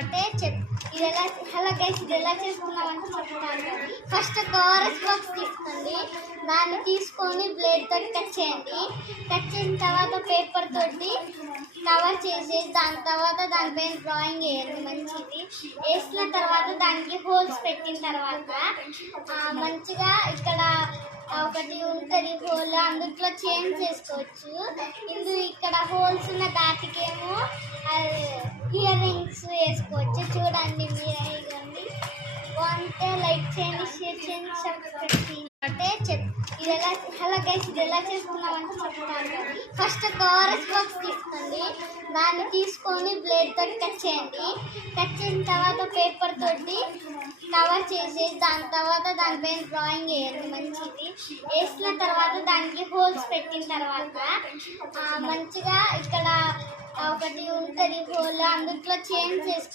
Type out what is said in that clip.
అంటే ఇది ఎలా హలో గైస్ ఇది ఎలా చేసుకున్నామంటే చెప్తాను. ఫస్ట్ కవర్స్ బాక్స్ తీసుకోండి, దాన్ని తీసుకొని బ్లేడ్ తోటి కట్ చేయండి. కట్ చేసిన తర్వాత పేపర్ తోటి కవర్ చేసి దాని తర్వాత దానిపైన డ్రాయింగ్ వేయండి. మంచిది వేసిన తర్వాత దానికి హోల్స్ పెట్టిన తర్వాత మంచిగా ఇక్కడ ఒకటి ఉంటుంది హోల్, అందుట్లో చేంజ్ చేసుకోవచ్చు. ఇక్కడ హోల్స్ ఉన్న దాటికేమో ఇయర్ రింగ్స్ వేసుకోవచ్చు. చూడండి మీరే ఇవ్వండి. బాగుంటే లైక్ చేయండి, షేర్ చేయండి, సబ్స్క్రైబ్ చేయండి. అంటే ఇది ఎలా హలో గైస్ ఇది ఎలా చేసుకున్నామంటే చెప్తాను. ఫస్ట్ కవర్స్ బాక్స్ తీసుకోండి, దాన్ని తీసుకొని బ్లేడ్ తోటి కట్ చేయండి. కట్ చేసిన తర్వాత పేపర్ తోటి కవర్ చేసి దాని తర్వాత దానిపైన డ్రాయింగ్ వేయండి. మంచిది వేసిన తర్వాత దానికి హోల్స్ పెట్టిన తర్వాత మంచిగా ఇక్కడ ఒకటి ఉంటుంది హోల్, అందుట్లో చేంజ్ చేసుకోవచ్చు.